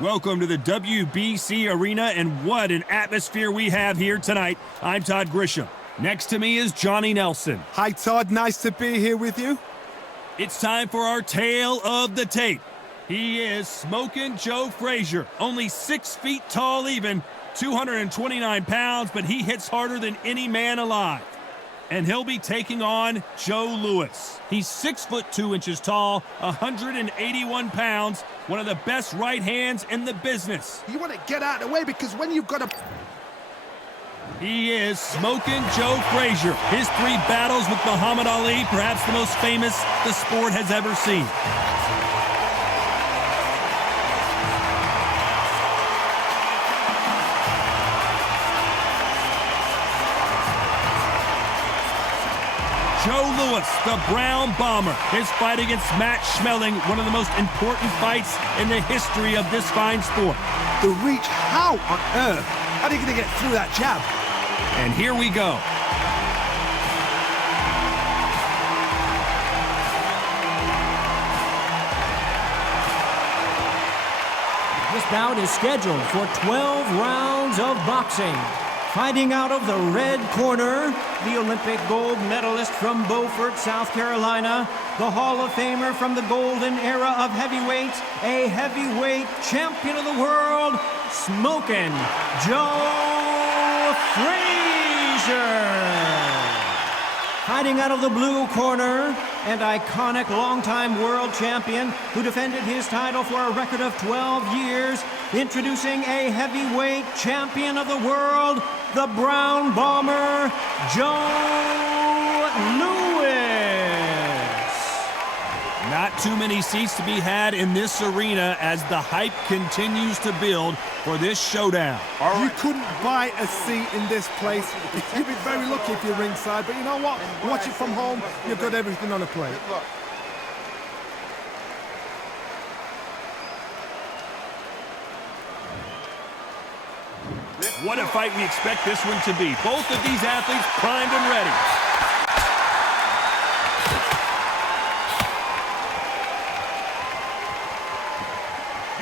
Welcome to the WBC Arena, and what an atmosphere we have here tonight. I'm Todd Grisham. Next to me is Johnny Nelson. Hi, Todd. Nice to be here with you. It's time for our tale of the tape. He is Smokin' Joe Frazier, only 6 feet tall even, 229 pounds, but he hits harder than any man alive. And he'll be taking on Joe Lewis. He's 6 foot 2 inches tall, 181 pounds, one of the best right hands in the business. You want to get out of the way because when you've got a... He is Smokin' Joe Frazier. His 3 battles with Muhammad Ali, perhaps the most famous the sport has ever seen. Joe Lewis, the Brown Bomber. His fight against Matt Schmeling, one of the most important fights in the history of this fine sport. The reach, how on earth are they going to get through that jab? And here we go. This bout is scheduled for 12 rounds of boxing. Fighting out of the red corner, the Olympic gold medalist from Beaufort, South Carolina, the Hall of Famer from the golden era of heavyweights, a heavyweight champion of the world, Smokin' Joe Frazier. Fighting out of the blue corner, an iconic longtime world champion who defended his title for a record of 12 years, introducing a heavyweight champion of the world, the Brown Bomber, Joe Lewis. Not too many seats to be had in this arena as the hype continues to build for this showdown. You couldn't buy a seat in this place. You'd be very lucky if you're ringside, but you know what? Watch it from home, you've got everything on a plate. What a fight we expect this one to be. Both of these athletes primed and ready.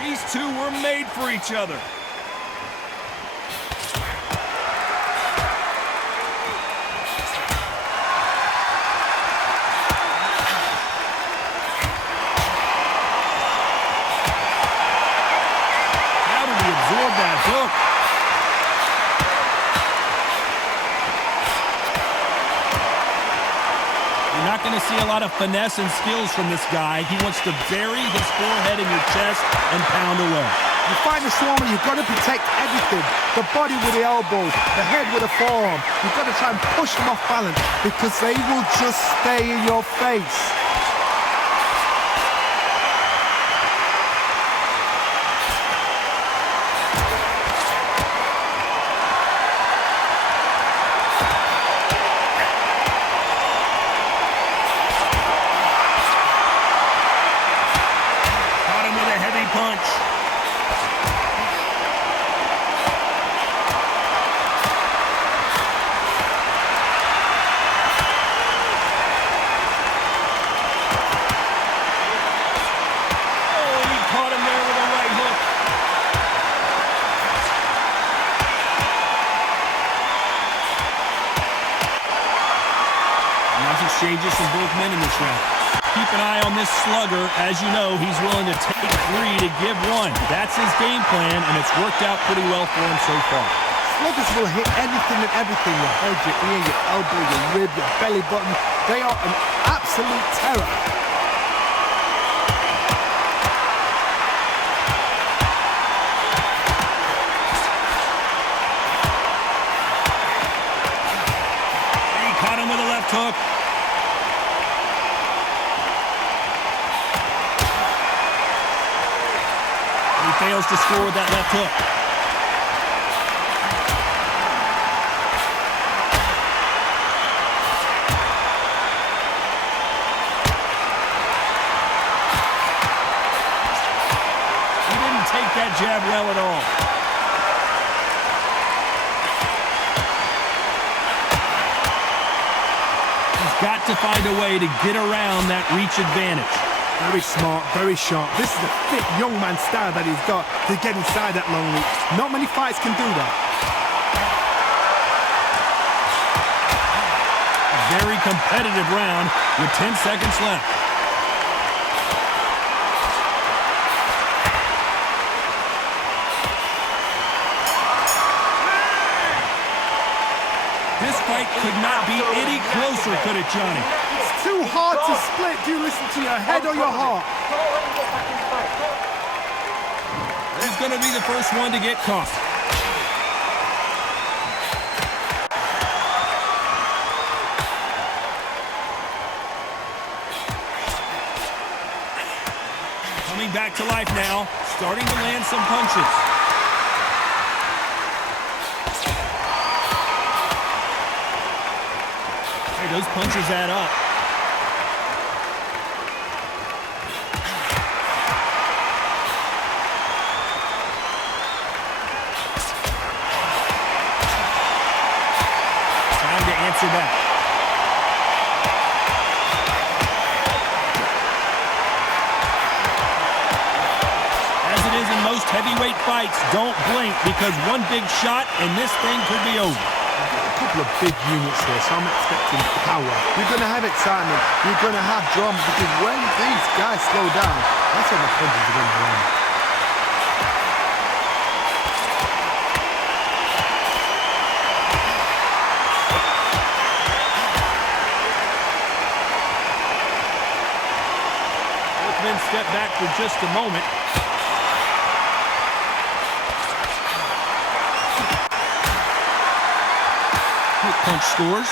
These two were made for each other. How did he absorb that hook? You're not going to see a lot of finesse and skills from this guy. He wants to bury his forehead in your chest and pound away. You find a Swarmer, you've got to protect everything. The body with the elbows, the head with the forearm. You've got to try and push them off balance because they will just stay in your face. Punch. Oh, he caught him there with a right hook. Nice exchanges from both men in this round. Keep an eye on this slugger. As you know, he's willing to take 3 to give 1. That's his game plan, and it's worked out pretty well for him so far. Sluggers will hit anything and everything. Your head, your ear, your elbow, your rib, your belly button. They are an absolute terror. He caught him with a left hook. Fails to score with that left hook. He didn't take that jab well at all. He's got to find a way to get around that reach advantage. Very smart, very sharp. This is a fit young man style that he's got to get inside that long reach. Not many fights can do that. A very competitive round with 10 seconds left. This fight could not be any closer, could it, Johnny? It's too hard to split. Do you listen to your head or your heart? Who's going to be the first one to get caught? Coming back to life now, starting to land some punches. Hey, those punches add up. Time to answer back. As it is in most heavyweight fights, don't blink because one big shot and this thing could be over. A couple of big units here, so I'm expecting power. You're going to have excitement. You're going to have drama because when these guys slow down, that's when the punches are going to land. Both men step back for just a moment. Punch scores.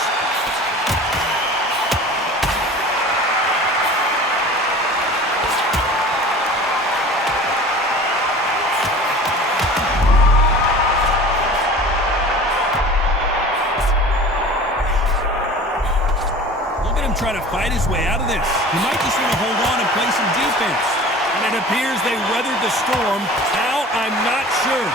Look at him try to fight his way out of this. He might just want to hold on and play some defense. And it appears they weathered the storm. How? I'm not sure.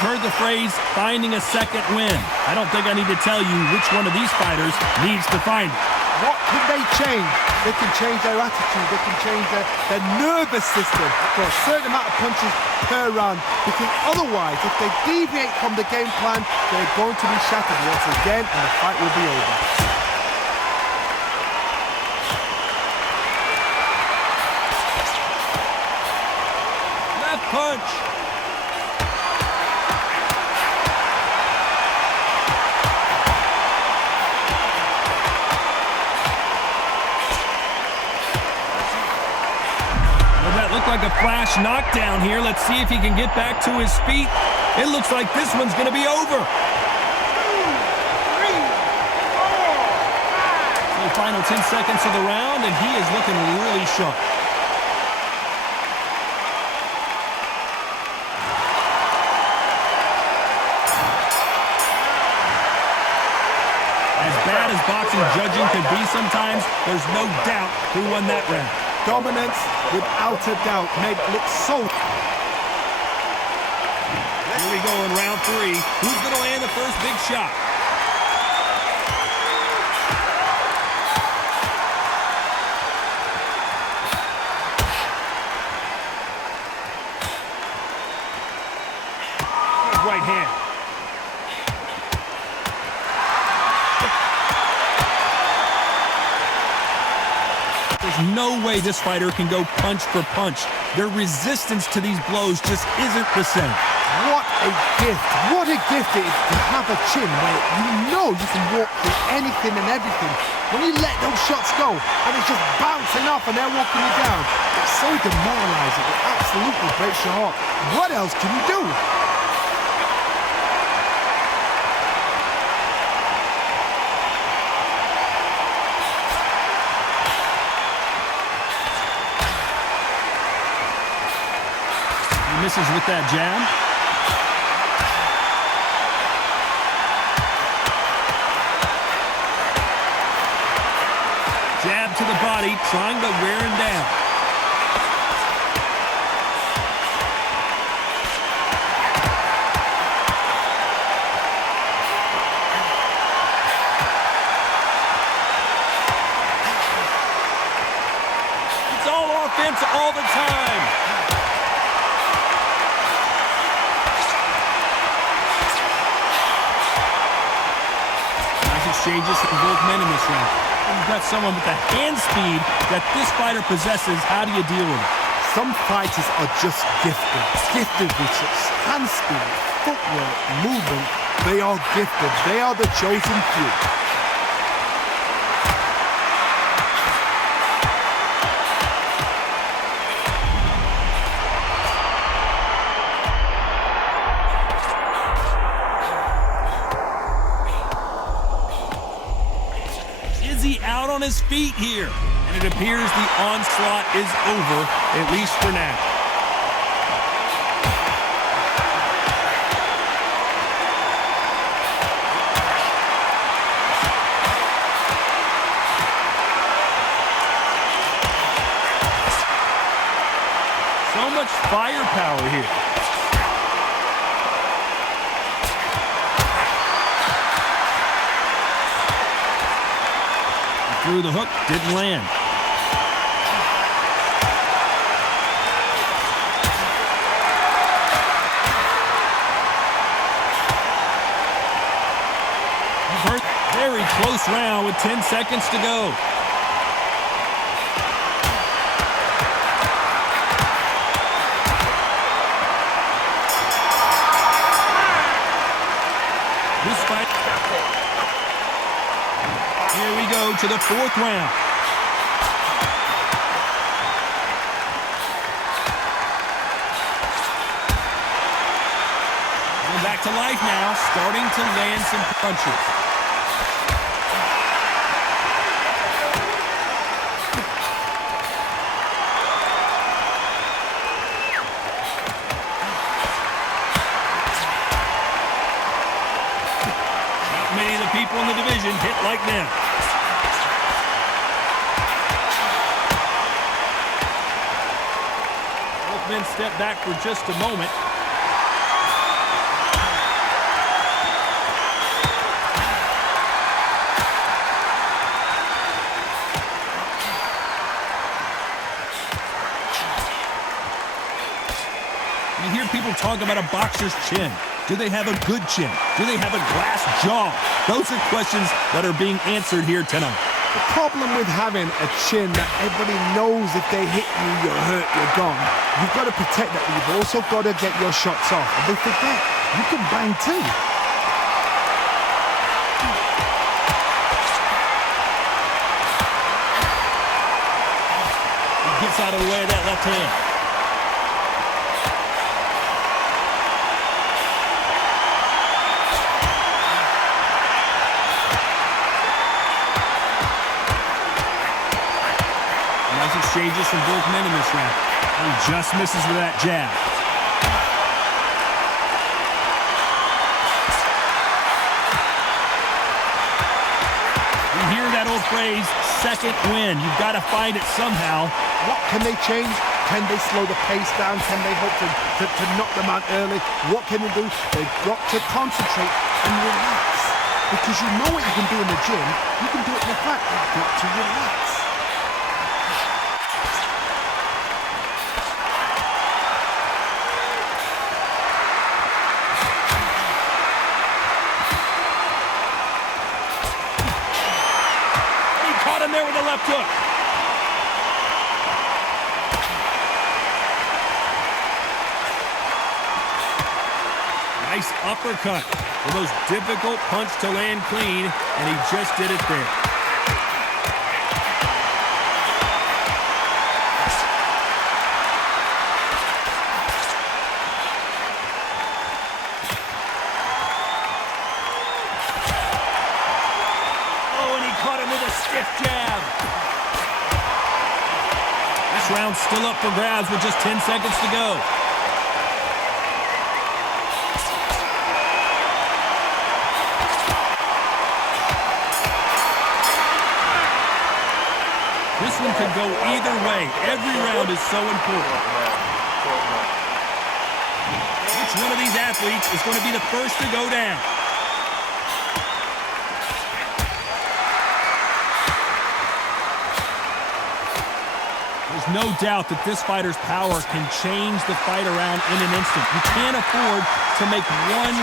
Heard the phrase, finding a second win. I don't think I need to tell you which one of these fighters needs to find it. What can they change? They can change their attitude. They can change their nervous system for a certain amount of punches per round. Because otherwise, if they deviate from the game plan, they're going to be shattered once again and the fight will be over. Left punch. Like a flash knockdown here. Let's see if he can get back to his feet. It looks like this one's going to be over. 2, 3, 4, 5. So the final 10 seconds of the round, and he is looking really sharp. As bad as boxing judging can be sometimes, there's no doubt who won that round. Dominance, without a doubt, made it look so... Here we go in round 3. Who's going to land the first big shot? Right hand. There's no way this fighter can go punch for punch. Their resistance to these blows just isn't the same. What a gift. What a gift it is to have a chin where you know you can walk through anything and everything. When you let those shots go and it's just bouncing off and they're walking you down, it's so demoralizing. It absolutely breaks your heart. What else can you do? Misses with that jab. Jab to the body, trying to wear him down. all the time. Nice exchanges from both men in this round. You've got someone with the hand speed that this fighter possesses. How do you deal with it? Some fighters are just gifted with such hand speed, footwork, movement. They are gifted. They are the chosen few. Is he out on his feet here? And it appears the onslaught is over, at least for now. So much firepower here. Through the hook, didn't land. Very close round with 10 seconds to go. This fight. Here we go to the fourth round. Going back to life now, starting to land some punches. Many of the people in the division hit like them. Both men step back for just a moment. You hear people talk about a boxer's chin. Do they have a good chin? Do they have a glass jaw? Those are questions that are being answered here tonight. The problem with having a chin that everybody knows if they hit you, you're hurt, you're gone. You've got to protect that, but you've also got to get your shots off. And they forget, you can bang too. He gets out of the way of that left hand. Exchanges from both men in this round. He just misses with that jab. You hear that old phrase, second win. You've got to find it somehow. What can they change? Can they slow the pace down? Can they hope to knock them out early? What can they do? They've got to concentrate and relax. Because you know what you can do in the gym. You can do it in the fight. You've got to relax. There with the left hook. Nice uppercut. The most difficult punch to land clean, and he just did it there. Round still up for grabs with just 10 seconds to go. This one could go either way. Every round is so important. Which one of these athletes is going to be the first to go down? no doubt that this fighter's power can change the fight around in an instant. You can't afford to make one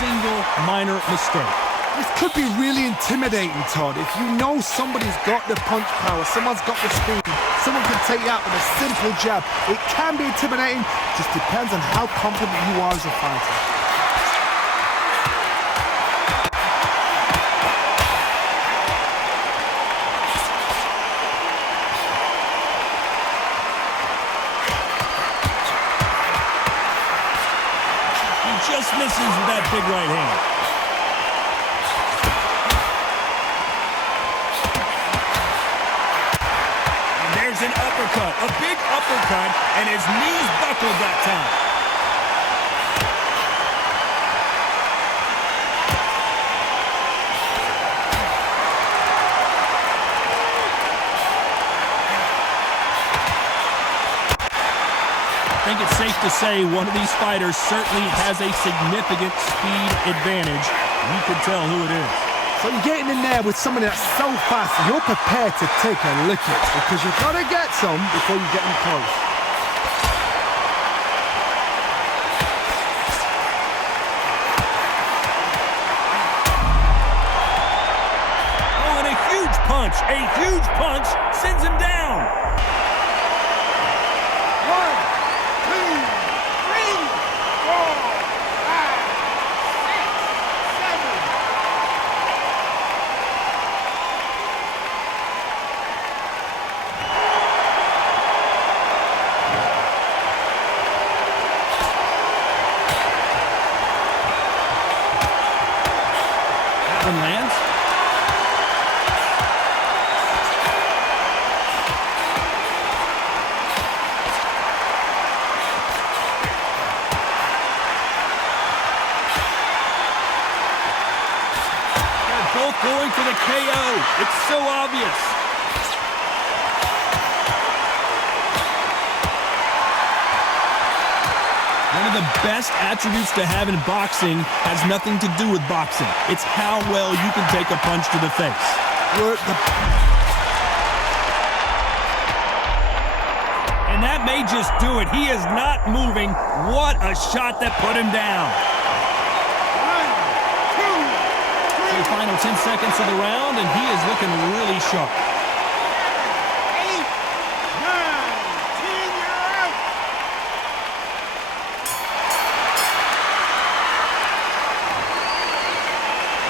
single minor mistake. This could be really intimidating, Todd. If you know somebody's got the punch power, someone's got the speed, someone can take you out with a simple jab. It can be intimidating, just depends on how confident you are as a fighter. He just misses with that big right hand. An uppercut, a big uppercut, and his knees buckled that time. I think it's safe to say one of these fighters certainly has a significant speed advantage. You can tell who it is. So you're getting in there with someone that's so fast, you're prepared to take a lick it because you've got to get some before you get in close. Oh, and a huge punch sends him down. 1, 2, 3, 4, 5, 6, 7. One lands. They're both going for the KO. It's so obvious. One of the best attributes to have in boxing has nothing to do with boxing. It's how well you can take a punch to the face. And that may just do it. He is not moving. What a shot that put him down. 1, 2, 3. The final 10 seconds of the round, and he is looking really sharp. 8, 9, 10, you're out.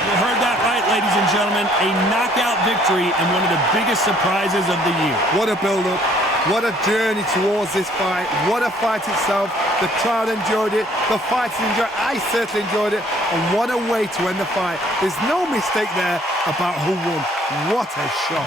You heard that right, ladies and gentlemen. A knockout victory and one of the biggest surprises of the year. What a build-up. What a journey towards this fight. What a fight itself. The crowd enjoyed it. The fighters enjoyed it. I certainly enjoyed it. And what a way to end the fight. There's no mistake there about who won. What a shot.